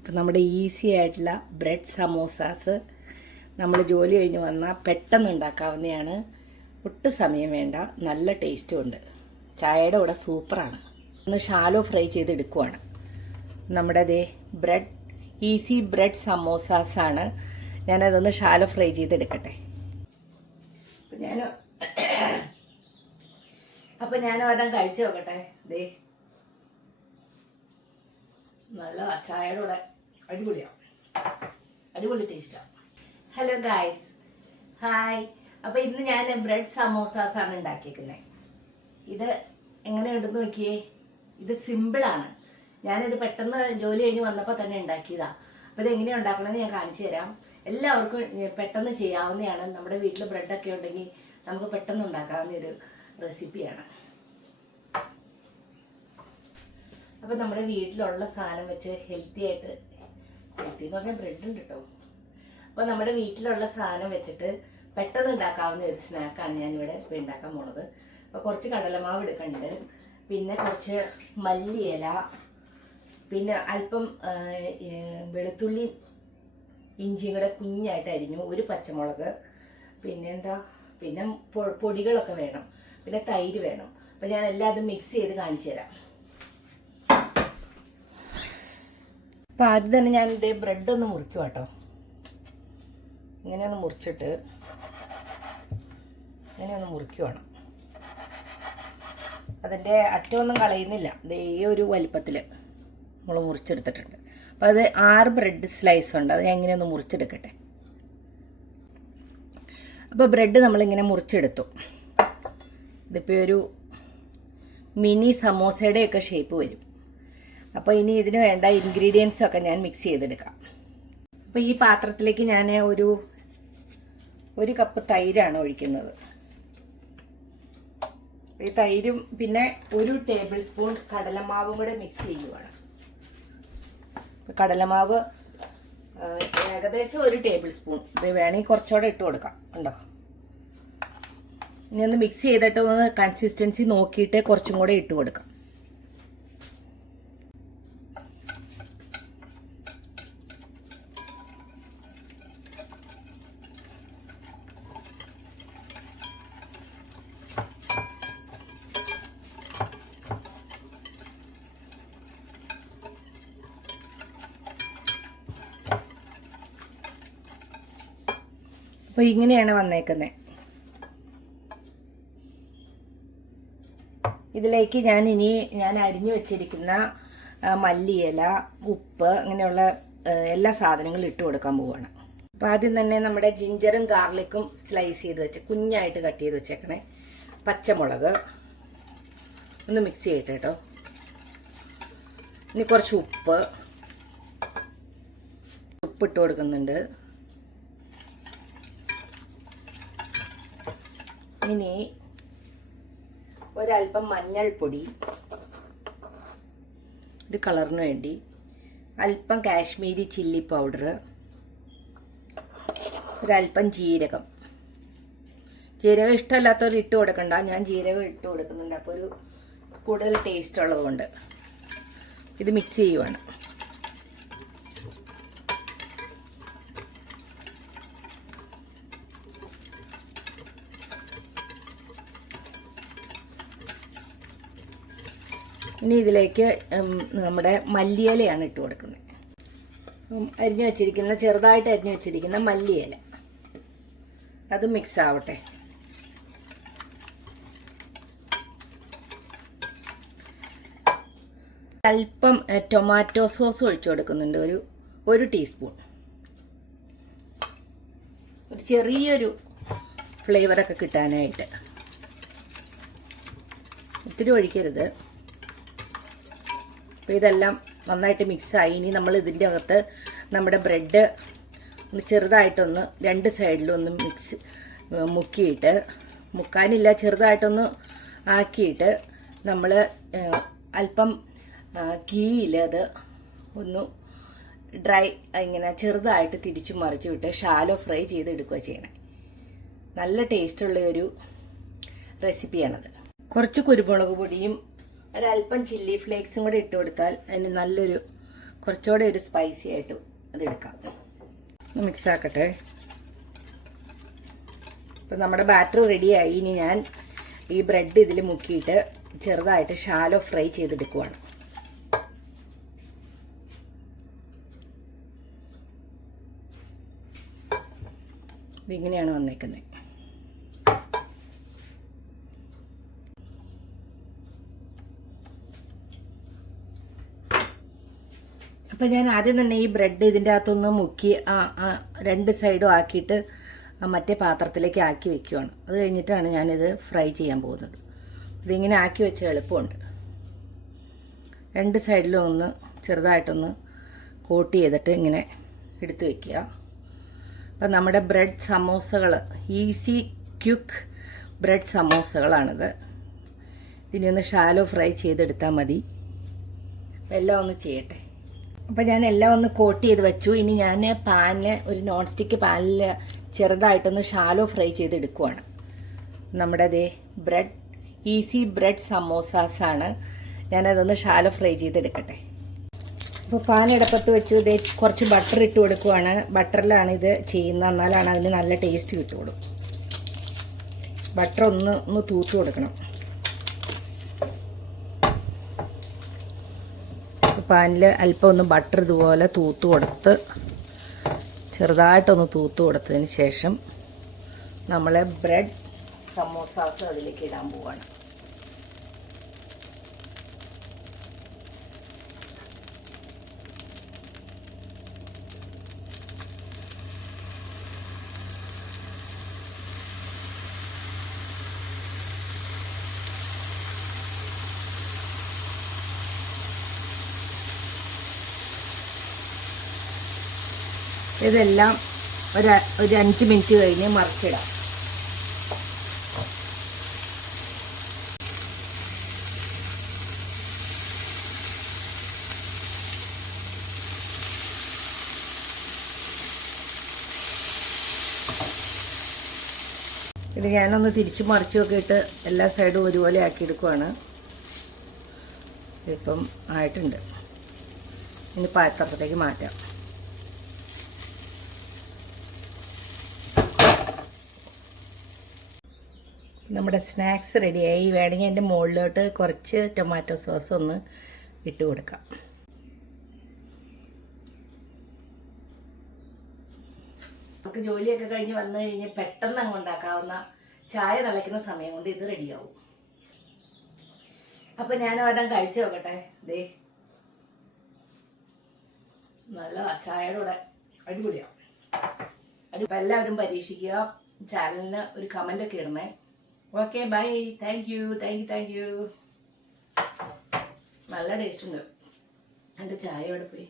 ഇപ്പം നമ്മുടെ ഈസി ആയിട്ടുള്ള ബ്രെഡ് സമോസാസ് നമ്മൾ ജോലി കഴിഞ്ഞ് വന്നാൽ പെട്ടെന്ന് ഉണ്ടാക്കാവുന്നതാണ്. ഒട്ടും സമയം വേണ്ട, നല്ല ടേസ്റ്റും ഉണ്ട്. ചായയുടെ കൂടെ സൂപ്പറാണ്. ഒന്ന് ഷാലോ ഫ്രൈ ചെയ്തെടുക്കുവാണ്. നമ്മുടെ ഈസി ബ്രെഡ് സമോസാസാണ്. ഞാനതൊന്ന് ഷാലോ ഫ്രൈ ചെയ്തെടുക്കട്ടെ. അപ്പം ഞാൻ ഒരെണ്ണം കഴിച്ചു നോക്കട്ടെ. നല്ല ചായയുടെ കൂടെ അടിപൊളിയാണ്, അടിപൊളി ടേസ്റ്റാണ്. Hello guys, hi. അപ്പോൾ ഇന്ന് ഞാൻ ബ്രെഡ് സമോസാസാണ് ഉണ്ടാക്കിയിരിക്കുന്നത്. ഇത് എങ്ങനെയുണ്ടെന്ന് നോക്കിയേ. ഇത് സിമ്പിളാണ്. ഞാനിത് പെട്ടെന്ന് ജോലി കഴിഞ്ഞ് വന്നപ്പോൾ തന്നെ ഉണ്ടാക്കിയതാണ്. അപ്പോൾ ഇത് എങ്ങനെയാണ് ഉണ്ടാക്കണമെന്ന് ഞാൻ കാണിച്ചു തരാം. എല്ലാവർക്കും പെട്ടെന്ന് ചെയ്യാവുന്നതാണ്. നമ്മുടെ വീട്ടിൽ ബ്രെഡൊക്കെ ഉണ്ടെങ്കിൽ നമുക്ക് പെട്ടെന്ന് ഉണ്ടാക്കാവുന്ന ഒരു റെസിപ്പിയാണ്. അപ്പോൾ നമ്മുടെ വീട്ടിലുള്ള സാധനം വെച്ച് ഹെൽത്തി എന്ന് പറഞ്ഞാൽ ബ്രെഡ് ഉണ്ട് കേട്ടോ. അപ്പോൾ നമ്മുടെ വീട്ടിലുള്ള സാധനം വെച്ചിട്ട് പെട്ടെന്ന് ഉണ്ടാക്കാവുന്ന ഒരു സ്നാക്കാണ് ഞാനിവിടെ ഇപ്പോൾ ഉണ്ടാക്കാൻ പോണത്. അപ്പോൾ കുറച്ച് കടലമാവ് എടുക്കുന്നുണ്ട്, പിന്നെ കുറച്ച് മല്ലിയില, പിന്നെ അല്പം വെളുത്തുള്ളി ഇഞ്ചിയും കൂടെ കുഞ്ഞായിട്ട് അരിഞ്ഞു, ഒരു പച്ചമുളക്, പിന്നെ പൊടികളൊക്കെ വേണം, പിന്നെ തൈര് വേണം. അപ്പോൾ ഞാൻ എല്ലാം അത് മിക്സ് ചെയ്ത് കാണിച്ചു തരാം. അപ്പോൾ ആദ്യം തന്നെ ഞാൻ ബ്രെഡ് ഒന്ന് മുറിക്കും കേട്ടോ. ഇങ്ങനെ ഒന്ന് മുറിച്ചിട്ട് ഇങ്ങനെ ഒന്ന് മുറിക്കുവാണ്. അതിൻ്റെ അറ്റമൊന്നും കളയുന്നില്ല. ഈ ഒരു വലിപ്പത്തിൽ നമ്മൾ മുറിച്ചെടുത്തിട്ടുണ്ട്. അപ്പോൾ അത് 6 ബ്രെഡ് സ്ലൈസ് ഉണ്ട്. അത് ഞാൻ ഇങ്ങനെ ഒന്ന് മുറിച്ചെടുക്കട്ടെ. അപ്പോൾ ബ്രെഡ് നമ്മളിങ്ങനെ മുറിച്ചെടുത്തു. ഇതിപ്പോൾ ഒരു മിനി സമോസയുടെയൊക്കെ ഷേപ്പ് വരും. അപ്പോൾ ഇനി ഇതിന് വേണ്ട ഇൻഗ്രീഡിയൻസ് ഒക്കെ ഞാൻ മിക്സ് ചെയ്തെടുക്കാം. അപ്പോൾ ഈ പാത്രത്തിലേക്ക് ഞാൻ ഒരു കപ്പ് തൈരാണ് ഒഴിക്കുന്നത്. ഈ തൈരും പിന്നെ 1 ടേബിൾ സ്പൂൺ കടലമാവും കൂടെ മിക്സ് ചെയ്യുവാണ്. കടലമാവ് ഏകദേശം 1 ടേബിൾ സ്പൂൺ. ഇത് വേണമെങ്കിൽ കുറച്ചുകൂടെ ഇട്ട് കൊടുക്കാം. ഉണ്ടോ? ഇനി ഒന്ന് മിക്സ് ചെയ്തിട്ട് ഒന്ന് കൺസിസ്റ്റൻസി നോക്കിയിട്ട് കുറച്ചും കൂടെ ഇട്ട് കൊടുക്കാം. അപ്പോൾ ഇങ്ങനെയാണ് വന്നേക്കുന്നത്. ഇതിലേക്ക് ഞാൻ അരിഞ്ഞു വെച്ചിരിക്കുന്ന മല്ലിയില, ഉപ്പ്, അങ്ങനെയുള്ള എല്ലാ സാധനങ്ങളും ഇട്ട് കൊടുക്കാൻ പോവുകയാണ്. അപ്പോൾ ആദ്യം തന്നെ നമ്മുടെ ജിഞ്ചറും ഗാർലിക്കും സ്ലൈസ് ചെയ്ത് വെച്ച് കുഞ്ഞായിട്ട് കട്ട് ചെയ്ത് വെച്ചേക്കണേ. പച്ചമുളക് ഒന്ന് മിക്സ് ചെയ്യട്ടെ കേട്ടോ. ഇനി കുറച്ച് ഉപ്പിട്ട് കൊടുക്കുന്നുണ്ട്. ഇനി ഒരല്പം മഞ്ഞൾപ്പൊടി, ഒരു കളറിന് വേണ്ടി, അല്പം കാശ്മീരി ചില്ലി പൗഡർ, ഒരല്പം ജീരകം. ജീരകം ഇഷ്ടമല്ലാത്തവർ ഇട്ട് കൊടുക്കണ്ട, ഞാൻ ജീരകം ഇട്ട് കൊടുക്കുന്നുണ്ട്. അപ്പോൾ ഒരു കൂടുതൽ ടേസ്റ്റ് ഉള്ളതുകൊണ്ട് ഇത് മിക്സ് ചെയ്യുവാണ്. ഇനി ഇതിലേക്ക് നമ്മുടെ മല്ലിയിലയാണ് ഇട്ട് കൊടുക്കുന്നത്. ചെറുതായിട്ട് അരിഞ്ഞു വെച്ചിരിക്കുന്ന മല്ലിയില അത് മിക്സ് ആവട്ടെ. അല്പം ടൊമാറ്റോ സോസ് ഒഴിച്ചു കൊടുക്കുന്നുണ്ട്, ഒരു ടീസ്പൂൺ. ഒരു ചെറിയൊരു ഫ്ലേവറൊക്കെ കിട്ടാനായിട്ട്. ഒത്തിരി ഒഴിക്കരുത്. അപ്പോൾ ഇതെല്ലാം നന്നായിട്ട് മിക്സായി. ഇനി നമ്മൾ ഇതിൻ്റെ അകത്ത് നമ്മുടെ ബ്രെഡ് ഒന്ന് ചെറുതായിട്ടൊന്ന് 2 സൈഡിലും ഒന്ന് മുക്കിയിട്ട്, മുക്കാനില്ല, ചെറുതായിട്ടൊന്ന് ആക്കിയിട്ട് നമ്മൾ അല്പം ഗീയിൽ അത് ഒന്ന് ഇങ്ങനെ ചെറുതായിട്ട് തിരിച്ചു മറിച്ചു വിട്ട് ഷാലോ ഫ്രൈ ചെയ്തെടുക്കുക ചെയ്യണേ. നല്ല ടേസ്റ്റുള്ള ഒരു റെസിപ്പിയാണത്. കുറച്ച് കുരുമുളക് പൊടിയും ഒരല്പം ചില്ലി ഫ്ലേക്സും കൂടെ ഇട്ട് കൊടുത്താൽ അതിന് നല്ലൊരു കുറച്ചുകൂടെ ഒരു സ്പൈസി ആയിട്ട് അതെടുക്കാം. ഒന്ന് മിക്സ് ആക്കട്ടെ. അപ്പം നമ്മുടെ ബാറ്റർ റെഡിയായി. ഇനി ഞാൻ ഈ ബ്രെഡ് ഇതിൽ മുക്കിയിട്ട് ചെറുതായിട്ട് ഷാലോ ഫ്രൈ ചെയ്തെടുക്കുവാണ്. ഇതിങ്ങനെയാണ് വന്നേക്കുന്നത്. അപ്പം ഞാൻ ആദ്യം തന്നെ ഈ ബ്രെഡ് ഇതിൻ്റെ അകത്തൊന്ന് മുക്കി രണ്ട് സൈഡും ആക്കിയിട്ട് മറ്റേ പാത്രത്തിലേക്ക് ആക്കി വെക്കുവാണ്. അത് കഴിഞ്ഞിട്ടാണ് ഞാനിത് ഫ്രൈ ചെയ്യാൻ പോകുന്നത്. ഇതിങ്ങനെ ആക്കി വെച്ച എളുപ്പമുണ്ട്. രണ്ട് സൈഡിലും ഒന്ന് ചെറുതായിട്ടൊന്ന് കോട്ട് ചെയ്തിട്ട് ഇങ്ങനെ എടുത്ത് വയ്ക്കുക. അപ്പം നമ്മുടെ ബ്രെഡ് സമോസകൾ, ഈസി ക്വിക്ക് ബ്രെഡ് സമോസകളാണിത്. ഇതിനെ ഒന്ന് ഷാലോ ഫ്രൈ ചെയ്തെടുത്താൽ മതി. എല്ലാം ഒന്ന് ചെയ്യട്ടെ. അപ്പോൾ ഞാൻ എല്ലാം ഒന്ന് കോട്ട് ചെയ്ത് വെച്ചു. ഇനി ഞാൻ പാനിൽ ഒരു നോൺ സ്റ്റിക്ക് പാനിൽ ചെറുതായിട്ടൊന്ന് ഷാലോ ഫ്രൈ ചെയ്തെടുക്കുവാണ്. നമ്മുടെ ബ്രെഡ് ഈസി ബ്രെഡ് സമോസാസാണ്. ഞാനതൊന്ന് ഷാലോ ഫ്രൈ ചെയ്തെടുക്കട്ടെ. അപ്പോൾ പാൻ ഇടപ്പത്ത് വെച്ചു. കുറച്ച് ബട്ടർ ഇട്ട് കൊടുക്കുവാണ്. ബട്ടറിലാണ് ഇത് ചെയ്യുന്നത്, എന്നാലാണ് അതിന് നല്ല ടേസ്റ്റ് കിട്ടുള്ളൂ. ബട്ടർ ഒന്ന് തൂത്ത് കൊടുക്കണം. പാനിൽ അല്പം ഒന്ന് ബട്ടർ ഇതുപോലെ തൂത്ത് കൊടുത്ത് ചെറുതായിട്ടൊന്ന് തൂത്ത് കൊടുത്തതിന് ശേഷം നമ്മൾ ബ്രെഡ് സമോസാസ് അതിലേക്ക് ഇടാൻ പോവാണ്. ഇതെല്ലാം ഒരു 5 മിനിറ്റ് കഴിഞ്ഞ് മറിച്ചിടാം. ഇത് ഞാനൊന്ന് തിരിച്ചു മറിച്ചുമൊക്കെ ഇട്ട് എല്ലാ സൈഡും ഒരുപോലെ ആക്കിയെടുക്കുവാണ്. ഇപ്പം ആയിട്ടുണ്ട്. ഇനി പാത്രത്തിലേക്ക് മാറ്റാം. നമ്മുടെ സ്നാക്സ് റെഡിയായി. വേണമെങ്കിൽ അതിൻ്റെ മുകളിലോട്ട് കുറച്ച് ടൊമാറ്റോ സോസ് ഒന്ന് ഇട്ട് കൊടുക്കാം. നമുക്ക് ജോലിയൊക്കെ കഴിഞ്ഞ് വന്നു കഴിഞ്ഞ് പെട്ടെന്ന് അങ്ങ് ഉണ്ടാക്കാവുന്ന ചായ തിളയ്ക്കുന്ന സമയം കൊണ്ട് ഇത് റെഡിയാവും. അപ്പം ഞാൻ ഒരെണ്ണം കഴിച്ചു നോക്കട്ടെ. നല്ലതാ, ചായയുടെ കൂടെ അടിപൊളിയാവും. അപ്പം എല്ലാവരും പരീക്ഷിക്കുക. ചാനലിന് ഒരു കമൻ്റൊക്കെ ഇടണേ. Okay, bye. Thank you. നല്ല ടേസ്റ്റ് ഉണ്ട്. എൻ്റെ ചായ ഇവിടെ പോയി.